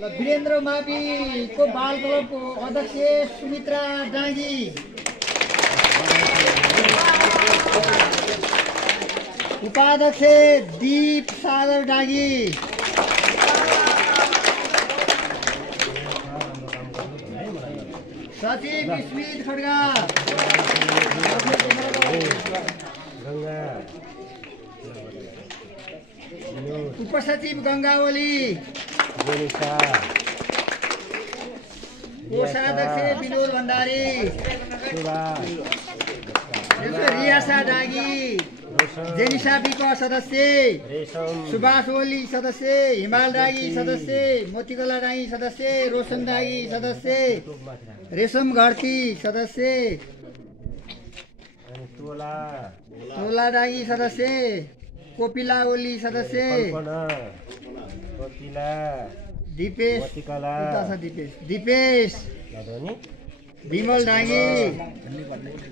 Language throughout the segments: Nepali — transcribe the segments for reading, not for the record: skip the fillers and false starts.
ल वीरेन्द्र माविको बाल क्लबको अध्यक्ष सुमित्रा डाँगी, उपाध्यक्ष दीप सागर डाँगी, सचिव स्मित खड्गा, उपसचिव गंगावली, कोषाध्यक्ष विनोद भण्डारी, रियासा डाँगी, जेनिसा बिक सदस्य, सुभाष ओली सदस्य, हिमाल डाँगी सदस्य, मोतीकला डाँगी सदस्य, रोशन डाँगी सदस्य, रेशम घरती सदस्य, तोला डाँगी सदस्य, कोपिला ओली सदस्य, दिपेश दिपेश, विमल डाँगी,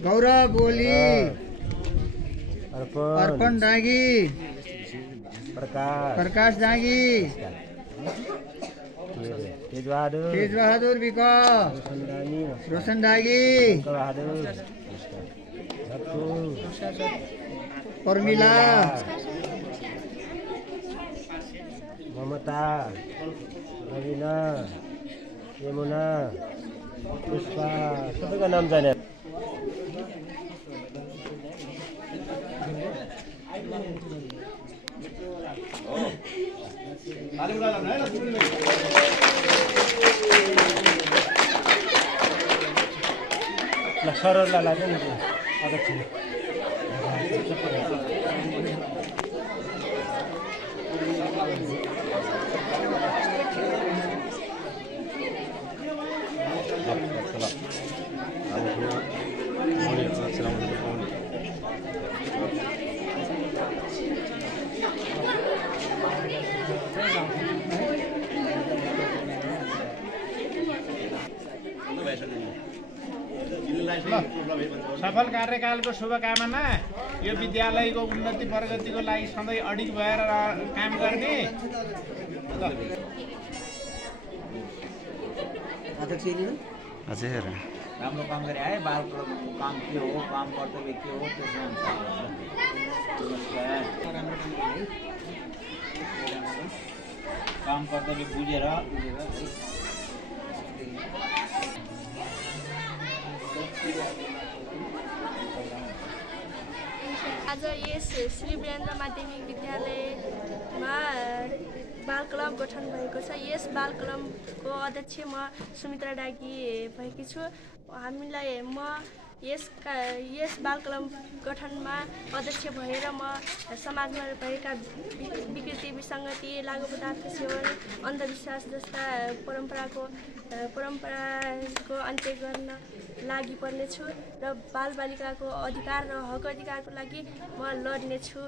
गौरव ओली, अर्पण डाँगी, प्रकाश डाँगी, तेजबहादुर बिक, रोशन डाँगी, पर्मिला, ममता, रविना, यमुना, पुष्पा, सबैको नाम जाने। ल सरलाई लाग्यो नि अध्यक्ष सफल कार्यकालको शुभकामना। यो विद्यालयको उन्नति प्रगतिको लागि सधैँ अडिग भएर काम गर्ने। राम्रो काम गरे है। बाल क्लबको काम के हो, काम कर्तव्य के हो, काम कर्तव्य बुझेर आज यस श्री वीरेन्द्र माध्यमिक विद्यालयमा बाल क्लब गठन भएको छ। यस बाल क्लबको अध्यक्ष म सुमित्रा डाँगी भएकी छु। हामीलाई म यस बाल क्लब गठनमा अध्यक्ष भएर म समाजमा भएका विकृति, विसङ्गति, लागु पदार्थ सेवन, अन्धविश्वास जस्ता परम्पराको अन्त्य गर्न लागि पर्नेछु र बालबालिकाको अधिकार र हक अधिकारको लागि म लड्नेछु।